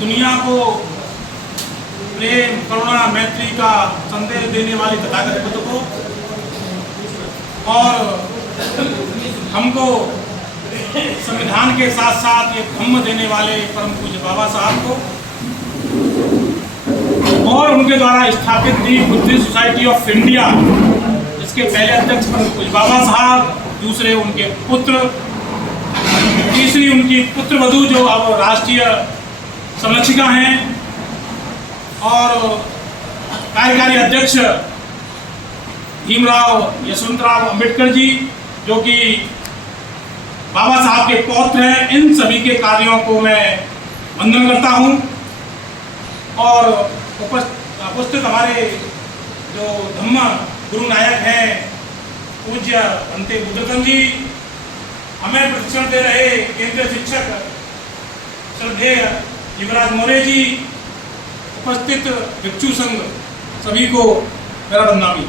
दुनिया को प्रेम, करुणा, मैत्री का संदेश देने वाले तथागत बुद्ध को और हमको संविधान के साथ साथ ये धम्म देने वाले परम पूज्य बाबा साहब को और उनके द्वारा स्थापित दी बुद्धिस्ट सोसाइटी ऑफ इंडिया, इसके पहले अध्यक्ष परम पूज्य बाबा साहब, दूसरे उनके पुत्र, तीसरी उनकी पुत्रवधू जो अब राष्ट्रीय संरक्षिका हैं, और कार्यकारी अध्यक्ष भीमराव यशवंतराव अंबेडकर जी जो कि बाबा साहब के पौत्र हैं, इन सभी के कार्यों को मैं वंदन करता हूं। और उपस्थित हमारे जो धम्म गुरु नायक हैं पूज्य भंते बुद्धकम जी, हमें प्रशिक्षण दे रहे केंद्रीय शिक्षक श्रद्धेय युवराज मौर्य जी, उपस्थित भिक्षु संघ सभी को मेरा वंदनामी।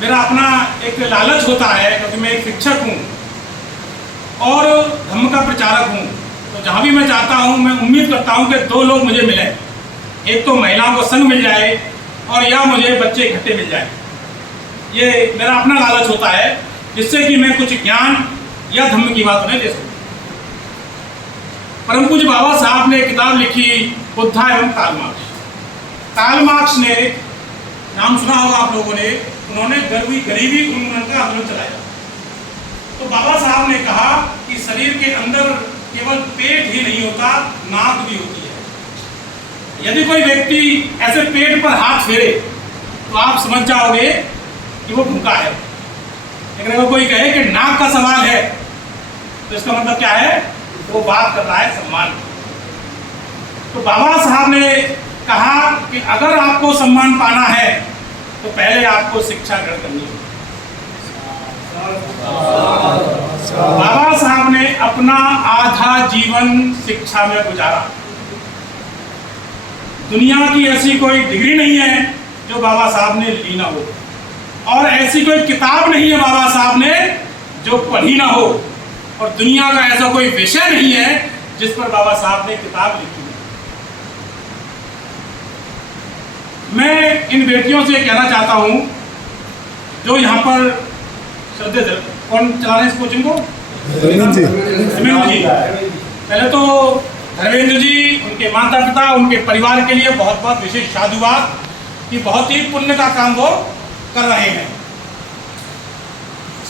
मेरा अपना एक लालच होता है क्योंकि मैं एक शिक्षक हूँ और धम्म का प्रचारक हूँ, तो जहाँ भी मैं जाता हूँ मैं उम्मीद करता हूँ कि दो लोग मुझे मिलें, एक तो महिलाओं को संग मिल जाए और या मुझे बच्चे इकट्ठे मिल जाए। ये मेरा अपना लालच होता है जिससे कि मैं कुछ ज्ञान या धम्म की बात उन्हें दे सकूं। परम पूज्य बाबा साहब ने किताब लिखी बुद्धा एवं कार्ल मार्क्स। कार्ल मार्क्स ने, नाम सुना होगा आप लोगों ने, उन्होंने गरीबी उन्मूलन का आंदोलन चलाया। तो बाबा साहब ने कहा कि शरीर के अंदर केवल पेट ही नहीं होता, नाक भी होती है। यदि कोई व्यक्ति ऐसे पेट पर हाथ फेरे तो आप समझ जाओगे कि वो भूखा है, लेकिन अगर कोई कहे कि नाक का सवाल है तो इसका मतलब क्या है, वो बात कर रहा है सम्मान। तो बाबा साहब ने कहा कि अगर आपको सम्मान पाना है तो पहले आपको शिक्षा ग्रहण करनी है। बाबा साहब ने अपना आधा जीवन शिक्षा में गुजारा। दुनिया की ऐसी कोई डिग्री नहीं है जो बाबा साहब ने ली ना हो, और ऐसी कोई किताब नहीं है बाबा साहब ने जो पढ़ी ना हो, और दुनिया का ऐसा कोई विषय नहीं है जिस पर बाबा साहब ने किताब लिखी है। मैं इन बेटियों से कहना चाहता हूं जो यहाँ पर श्रद्धेय, कौन चला रहे हैं इस कोचिंग को? धर्मेंद्र जी। पहले तो धर्मेंद्र जी, उनके माता पिता, उनके परिवार के लिए बहुत बहुत विशेष साधुवाद कि बहुत ही पुण्य का काम वो कर रहे हैं।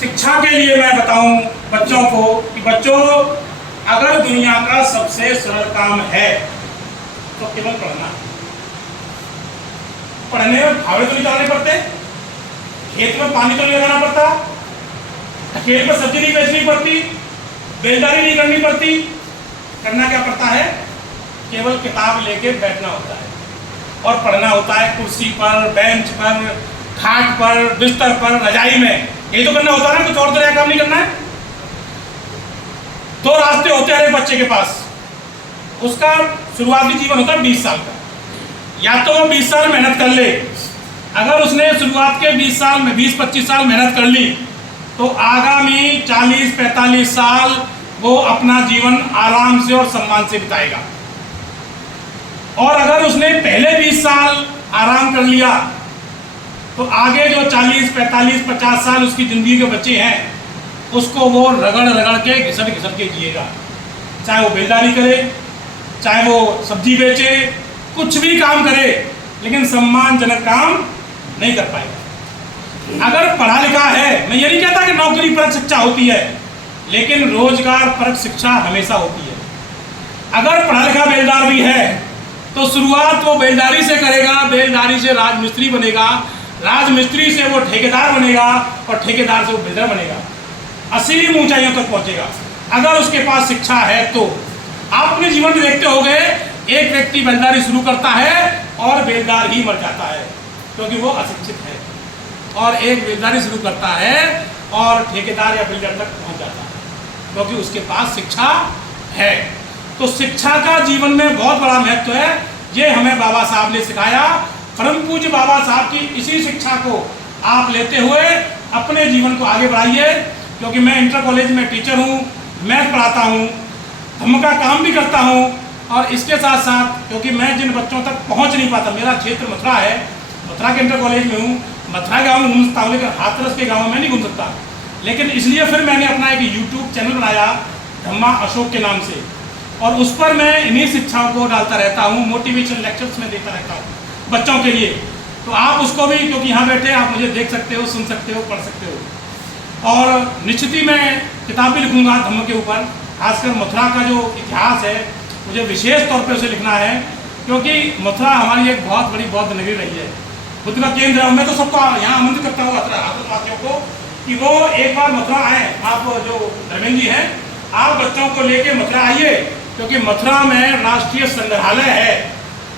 शिक्षा के लिए मैं बताऊं बच्चों को कि बच्चों, अगर दुनिया का सबसे सरल काम है तो केवल पढ़ना। पढ़ने में फावड़े तो नहीं चलाने पड़ते, खेत में पानी तो नहीं लगाना पड़ता, खेत में सब्जी नहीं बेचनी पड़ती, बेलदारी नहीं करनी पड़ती। करना क्या पड़ता है? केवल किताब लेके बैठना होता है और पढ़ना होता है, कुर्सी पर, बेंच पर, खाट पर, बिस्तर पर, रजाई में। ये तो करना होता है ना, कुछ और तो काम नहीं करना है। दो रास्ते होते हैं हर बच्चे के पास। उसका शुरुआती जीवन होता है 20 साल का। या तो वो 20 साल मेहनत कर ले, अगर उसने शुरुआत के 20 साल में 20-25 साल मेहनत कर ली तो आगामी 40-45 साल वो अपना जीवन आराम से और सम्मान से बिताएगा। और अगर उसने पहले 20 साल आराम कर लिया तो आगे जो 40-45-50 साल उसकी जिंदगी के बच्चे हैं उसको वो रगड़ रगड़ के घिसट घिसट के जिएगा। चाहे वो बेलदारी करे, चाहे वो सब्जी बेचे, कुछ भी काम करे, लेकिन सम्मानजनक काम नहीं कर पाएगा। अगर पढ़ा लिखा है, मैं ये नहीं कहता कि नौकरी परक शिक्षा होती है, लेकिन रोजगार परक शिक्षा हमेशा होती है। अगर पढ़ा लिखा बेलदार भी है तो शुरुआत वो बेलदारी से करेगा, बेलदारी से राजमिस्त्री बनेगा, राजमिस्त्री से वो ठेकेदार बनेगा और ठेकेदार से वो बिल्डर बनेगा, असीम ऊंचाइयों तक पहुंचेगा। अगर उसके पास शिक्षा है तो आप अपने जीवन में देखते होंगे, एक व्यक्ति बेलदारी शुरू करता है और बेलदार ही मर जाता है क्योंकि वो अशिक्षित है, और एक बेलदारी शुरू करता है और ठेकेदार या बिल्डर तक पहुंच जाता है क्योंकि उसके पास शिक्षा है। तो शिक्षा का जीवन में बहुत बड़ा महत्व है, ये हमें बाबा साहब ने सिखाया। परम पूज्य बाबा साहब की इसी शिक्षा को आप लेते हुए अपने जीवन को आगे बढ़ाइए, क्योंकि मैं इंटर कॉलेज में टीचर हूँ, मैथ पढ़ाता हूँ, धम्म का काम भी करता हूँ। और इसके साथ साथ क्योंकि मैं जिन बच्चों तक पहुँच नहीं पाता, मेरा क्षेत्र मथुरा है, मथुरा के इंटर कॉलेज में हूँ, मथुरा गाँव में घूम सकता हूँ, लेकिन हाथरस के गाँव में नहीं घूम सकता। लेकिन इसलिए फिर मैंने अपना एक यूट्यूब चैनल बनाया धम्मा अशोक के नाम से, और उस पर मैं इन्हीं शिक्षाओं को डालता रहता हूँ, मोटिवेशन लेक्चर्स में देता रहता हूँ बच्चों के लिए। तो आप उसको भी, क्योंकि यहाँ बैठे आप मुझे देख सकते हो, सुन सकते हो, पढ़ सकते हो। और निश्चित ही मैं किताब भी लिखूँगा धम्म के ऊपर, खासकर मथुरा का जो इतिहास है मुझे विशेष तौर पर उसे लिखना है, क्योंकि मथुरा हमारी एक बहुत बड़ी बौद्ध नगरी रही है, बुद्ध का केंद्र है। मैं तो सबको यहाँ आमंत्रित करता हूँ वासियों को कि वो एक बार मथुरा आए। आप जो धर्मेंद्र जी हैं, आप बच्चों को लेके मथुरा आइए, क्योंकि मथुरा में राष्ट्रीय संग्रहालय है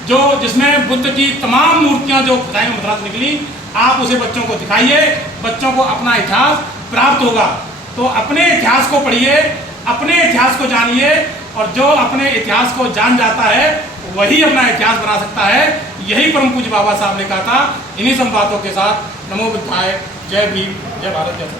जो जिसमें बुद्ध की तमाम मूर्तियां जो खुदाई में मथुरा से निकली, आप उसे बच्चों को दिखाइए, बच्चों को अपना इतिहास प्राप्त होगा। तो अपने इतिहास को पढ़िए, अपने इतिहास को जानिए, और जो अपने इतिहास को जान जाता है वही अपना इतिहास बना सकता है। यही परम पूज्य बाबा साहब ने कहा था। इन्हीं सब बातों के साथ नमो बुद्धाय, जय भीम, जय भारत, जय सर।